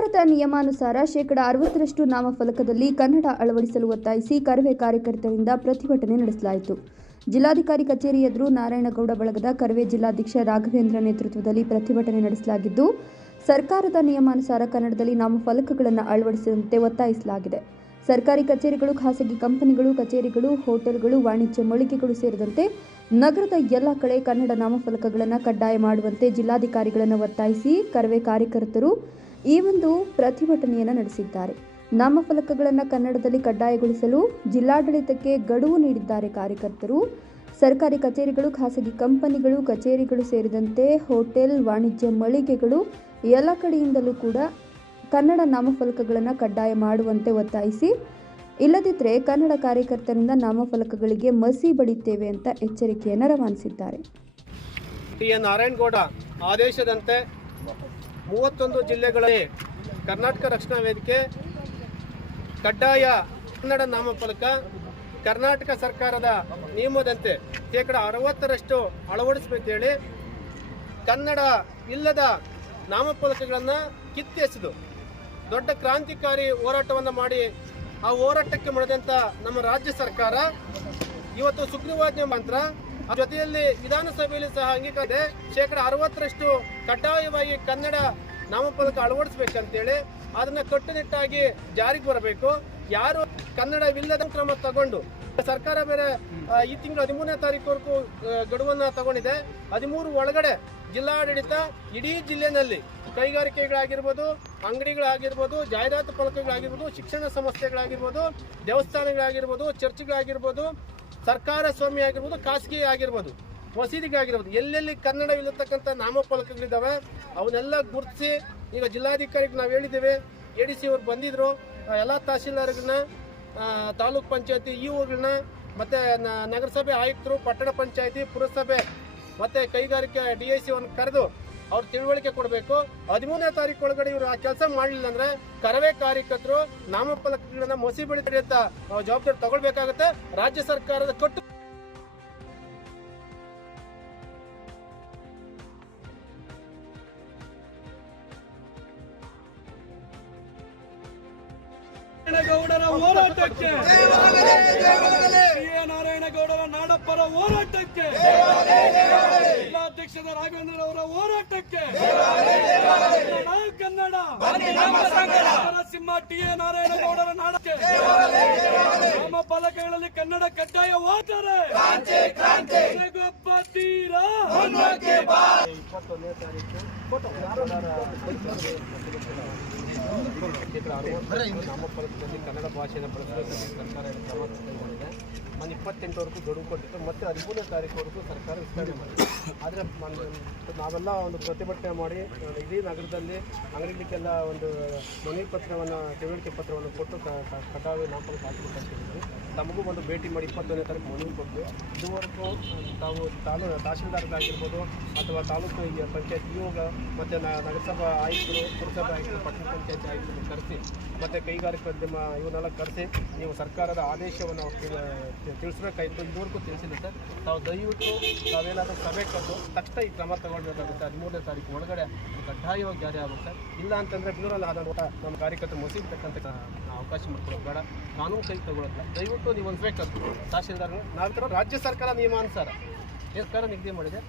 ಸರ್ಕಾರದ ನಿಯಮಾನುಸಾರ ಶೇಕಡ ಅರವತ್ತರಷ್ಟು ನಾಮಫಲಕದಲ್ಲಿ ಕನ್ನಡ ಅಳವಡಿಸಲು ಒತ್ತಾಯಿಸಿ ಕರವೇ ಕಾರ್ಯಕರ್ತರಿಂದ ಪ್ರತಿಭಟನೆ ನಡೆಸಲಾಯಿತು. ಜಿಲ್ಲಾಧಿಕಾರಿ ಕಚೇರಿ ಎದುರು ನಾರಾಯಣಗೌಡ ಬಳಗದ ಕರವೇ ಜಿಲ್ಲಾಧ್ಯಕ್ಷ ರಾಘವೇಂದ್ರ ನೇತೃತ್ವದಲ್ಲಿ ಪ್ರತಿಭಟನೆ ನಡೆಸಲಾಗಿದ್ದು, ಸರ್ಕಾರದ ನಿಯಮಾನುಸಾರ ಕನ್ನಡದಲ್ಲಿ ನಾಮಫಲಕಗಳನ್ನು ಅಳವಡಿಸುವಂತೆ ಒತ್ತಾಯಿಸಲಾಗಿದೆ. ಸರ್ಕಾರಿ ಕಚೇರಿಗಳು, ಖಾಸಗಿ ಕಂಪನಿಗಳು, ಕಚೇರಿಗಳು, ಹೋಟೆಲ್ಗಳು, ವಾಣಿಜ್ಯ ಮಳಿಗೆಗಳು ಸೇರಿದಂತೆ ನಗರದ ಎಲ್ಲ ಕಡೆ ಕನ್ನಡ ನಾಮಫಲಕಗಳನ್ನು ಕಡ್ಡಾಯ ಮಾಡುವಂತೆ ಜಿಲ್ಲಾಧಿಕಾರಿಗಳನ್ನು ಒತ್ತಾಯಿಸಿ ಕರವೇ ಕಾರ್ಯಕರ್ತರು ಈ ಒಂದು ಪ್ರತಿಭಟನೆಯನ್ನು ನಡೆಸಿದ್ದಾರೆ. ನಾಮಫಲಕಗಳನ್ನು ಕನ್ನಡದಲ್ಲಿ ಕಡ್ಡಾಯಗೊಳಿಸಲು ಜಿಲ್ಲಾಡಳಿತಕ್ಕೆ ಗಡುವು ನೀಡಿದ್ದಾರೆ ಕಾರ್ಯಕರ್ತರು. ಸರ್ಕಾರಿ ಕಚೇರಿಗಳು, ಖಾಸಗಿ ಕಂಪನಿಗಳು, ಕಚೇರಿಗಳು ಸೇರಿದಂತೆ ಹೋಟೆಲ್, ವಾಣಿಜ್ಯ ಮಳಿಗೆಗಳು ಎಲ್ಲ ಕಡೆಯಿಂದಲೂ ಕೂಡ ಕನ್ನಡ ನಾಮಫಲಕಗಳನ್ನು ಕಡ್ಡಾಯ ಮಾಡುವಂತೆ ಒತ್ತಾಯಿಸಿ ಇಲ್ಲದಿದ್ದರೆ ಕನ್ನಡ ಕಾರ್ಯಕರ್ತರಿಂದ ನಾಮಫಲಕಗಳಿಗೆ ಮಸಿ ಬಳಿತೇವೆ ಅಂತ ಎಚ್ಚರಿಕೆಯನ್ನು ರವಾನಿಸಿದ್ದಾರೆ. ಟಿ ಎನ್ ನಾರಾಯಣಗೌಡ ಆದೇಶದಂತೆ ಮೂವತ್ತೊಂದು ಜಿಲ್ಲೆಗಳಲ್ಲಿ ಕರ್ನಾಟಕ ರಕ್ಷಣಾ ವೇದಿಕೆ, ಕಡ್ಡಾಯ ಕನ್ನಡ ನಾಮಫಲಕ, ಕರ್ನಾಟಕ ಸರ್ಕಾರದ ನಿಯಮದಂತೆ ಶೇಕಡ ಅರವತ್ತರಷ್ಟು ಅಳವಡಿಸಬೇಕೇಳಿ ಕನ್ನಡ ಇಲ್ಲದ ನಾಮಫಲಕಗಳನ್ನು ಕಿತ್ತೆಸೆದು. ದೊಡ್ಡ ಕ್ರಾಂತಿಕಾರಿ ಹೋರಾಟವನ್ನು ಮಾಡಿ ಆ ಹೋರಾಟಕ್ಕೆ ಮಾಡಿದಂಥ ನಮ್ಮ ರಾಜ್ಯ ಸರ್ಕಾರ. ಇವತ್ತು ಸುಗ್ರೀವಾಜ್ಞೆ ಮಂತ್ರ ಜೊತೆಯಲ್ಲಿ ವಿಧಾನಸಭೆಯಲ್ಲಿ ಸಹ ಅಂಗೀಕಾರ ಶೇಕಡ ಅರವತ್ತರಷ್ಟು ಕಡ್ಡಾಯವಾಗಿ ಕನ್ನಡ ನಾಮಫಲಕ ಅಳವಡಿಸ್ಬೇಕಂತೇಳಿ ಅದನ್ನ ಕಟ್ಟುನಿಟ್ಟಾಗಿ ಜಾರಿಗೆ ಬರಬೇಕು. ಯಾರು ಕನ್ನಡವಿಲ್ಲದ ಕ್ರಮ ತಗೊಂಡು ಸರ್ಕಾರ ಬೇರೆ ಈ ತಿಂಗಳು ಹದಿಮೂರನೇ ಆ, ಗಡುವನ್ನ ತಗೊಂಡಿದೆ. ಹದಿಮೂರು ಒಳಗಡೆ ಜಿಲ್ಲಾಡಳಿತ ಇಡೀ ಜಿಲ್ಲೆನಲ್ಲಿ ಕೈಗಾರಿಕೆಗಳಾಗಿರ್ಬೋದು ಅಂಗಡಿಗಳಾಗಿರ್ಬೋದು ಜಾಹೀರಾತು ಫಲಕಗಳಾಗಿರ್ಬೋದು ಶಿಕ್ಷಣ ಸಂಸ್ಥೆಗಳಾಗಿರ್ಬೋದು ದೇವಸ್ಥಾನಗಳಾಗಿರ್ಬೋದು ಚರ್ಚ್ಗಳಾಗಿರ್ಬೋದು ಸರ್ಕಾರ ಸ್ವಾಮಿ ಆಗಿರ್ಬೋದು ಖಾಸಗಿ ಆಗಿರ್ಬೋದು ಮಸೀದಿಗಾಗಿರ್ಬೋದು ಎಲ್ಲೆಲ್ಲಿ ಕನ್ನಡ ಕನ್ನಡವಿಲ್ಲತಕ್ಕಂಥ ನಾಮಫಲಕಗಳಿದ್ದಾವೆ ಅವನ್ನೆಲ್ಲ ಗುರುತಿಸಿ ಈಗ ಜಿಲ್ಲಾಧಿಕಾರಿಗೆ ನಾವು ಹೇಳಿದ್ದೇವೆ ಎ ಡಿ ಸಿ ಅವ್ರು ಬಂದಿದ್ರು ಆ, ಎಲ್ಲ ತಹಸೀಲ್ದಾರ್ಗಳನ್ನ ತಾಲೂಕ್ ಪಂಚಾಯತಿ ಇ ಮತ್ತೆ ನ- ನಗರಸಭೆ ಆಯುಕ್ತರು ಪಟ್ಟಣ ಪಂಚಾಯತಿ ಪುರಸಭೆ ಮತ್ತೆ ಕೈಗಾರಿಕೆ ಡಿ ಐ ಸಿ ಅವ್ರನ್ನ ಕರೆದು ಅವ್ರ ತಿಳುವಳಿಕೆ ಕೊಡಬೇಕು. ಹದಿಮೂರನೇ ತಾರೀಕು ಒಳಗಡೆ ಇವರು ಆ ಕೆಲಸ ಮಾಡಲಿಲ್ಲ ಅಂದ್ರೆ ಕರವೇ ಕಾರ್ಯಕರ್ತರು ನಾಮಫಲಕಗಳನ್ನ ಮಸಿ ಬೆಳಿತಾರೆ ಅಂತ ಜವಾಬ್ದಾರಿ ತಗೊಳ್ಬೇಕಾಗುತ್ತೆ. ರಾಜ್ಯ ಸರ್ಕಾರದ ಕಟ್ಟು ನಾರಾಯಣಗೌಡರ ಹೋರಾಟಕ್ಕೆ! ನಾರಾಯಣಗೌಡರ ನಾಡಪ್ಪರ ಹೋರಾಟಕ್ಕೆ! ಜಿಲ್ಲಾಧ್ಯಕ್ಷದ ರಾಘವೇಂದ್ರ ಅವರ ಹೋರಾಟಕ್ಕೆ ಕನ್ನಡ. ನರಸಿಂಹ ಸಿಂಹ ಟಿ ಎ ನಾರಾಯಣಗೌಡರ ನಾಡಕ್ಕೆ. ನಮ್ಮ ಫಲಕಗಳಲ್ಲಿ ಕನ್ನಡ ಕಡ್ಡಾಯ ಹೋಗ್ತಾರೆ ಇಪ್ಪತ್ತೊಂದನೇ ತಾರೀಕು ನಾಮಫಲಕದಲ್ಲಿ ಕನ್ನಡ ಭಾಷೆಯನ್ನು ಬಳಸಬೇಕಂತ ಸರ್ಕಾರ ಕ್ರಮ ಕೈಗೊಂಡಿದೆ. ಮೊನ್ನೆ ಇಪ್ಪತ್ತೆಂಟರವರೆಗೂ ಗಡುವು ಕೊಟ್ಟಿತ್ತು. ಮತ್ತೆ ಹದಿಮೂರನೇ ತಾರೀಕುವರೆಗೂ ಸರ್ಕಾರ ವಿಸ್ತರಣೆ ಮಾಡಿದೆ. ಆದರೆ ನಾವೆಲ್ಲ ಒಂದು ಪ್ರತಿಭಟನೆ ಮಾಡಿ ಇಡೀ ನಗರದಲ್ಲಿ ಅಂಗಡಿಗಳಿಗೆಲ್ಲ ಒಂದು ಮನವಿ ಪತ್ರವನ್ನು, ತಿಳುವಳಿಕೆ ಪತ್ರವನ್ನು ಕೊಟ್ಟು ಕ- ನಾಲ್ಕು ಹೇಳಿದ್ವಿ ತಮಗೂ ಒಂದು ಭೇಟಿ ಮಾಡಿ ಇಪ್ಪತ್ತೊಂದನೇ ತಾರೀಕು ಮನವಿ ಕೊಟ್ಟು ಇದುವರೆಗೂ ತಾವು ತಾಲೂ ತಹಶೀಲ್ದಾರ್ಗಾಗಿರ್ಬೋದು ಅಥವಾ ತಾಲೂಕು ಪಂಚಾಯತ್ ನಿಯೋಗ ಮತ್ತು ನಗರಸಭಾ ಆಯುಕ್ತರು, ಪುರಸಭಾ ಆಯುಕ್ತರು, ಪಟ್ಟಣ ಪಂಚಾಯತ್ ಆಯುಕ್ತರು ಕರೆಸಿ, ಮತ್ತು ಕೈಗಾರಿಕೋದ್ಯಮ ಇವನ್ನೆಲ್ಲ ಕರೆಸಿ ನೀವು ಸರ್ಕಾರದ ಆದೇಶವನ್ನು ತಿಳಿಸ್ಬೇಕಾಯ್ತು ಇದುವರೆಗೂ ತಿಳಿಸಿಲ್ಲ ಸರ್. ತಾವು ದಯವಿಟ್ಟು ತಾವೇನಾದರೂ ಸಭೆ ಕರೆದು ತಕ್ಷಣ ಈ ಕ್ರಮ ತಗೊಳ್ಬೇಕಾಗುತ್ತೆ. ಹದಿಮೂರನೇ ತಾರೀಕು ಒಳಗಡೆ ಕಡ್ಡಾಯವಾಗಿ ಜಾರಿ ಆಗುತ್ತೆ ಇಲ್ಲ ಅಂತಂದ್ರೆ ಬ್ಯೂರಲ್ಲಿ ಆದ ಊಟ ನಮ್ಮ ಕಾರ್ಯಕರ್ತರು ಮಸೀರ್ತಕ್ಕಂಥ ಅವಕಾಶ ಮಾಡ್ಕೊಳ್ಳೋದು ಬೇಡ. ಕಾನೂನು ಕೈ ತಗೊಳ್ಳೋದಿಲ್ಲ. ದಯವಿಟ್ಟು ನೀವು ಒಂದು ಬೇಕು ತಹಶೀಲ್ದಾರ್ ನಾವು ರಾಜ್ಯ ಸರ್ಕಾರ ನಿಯಮಾನುಸಾರ. ಸರ್ಕಾರ ನಿಗದಿ ಮಾಡಿದೆ?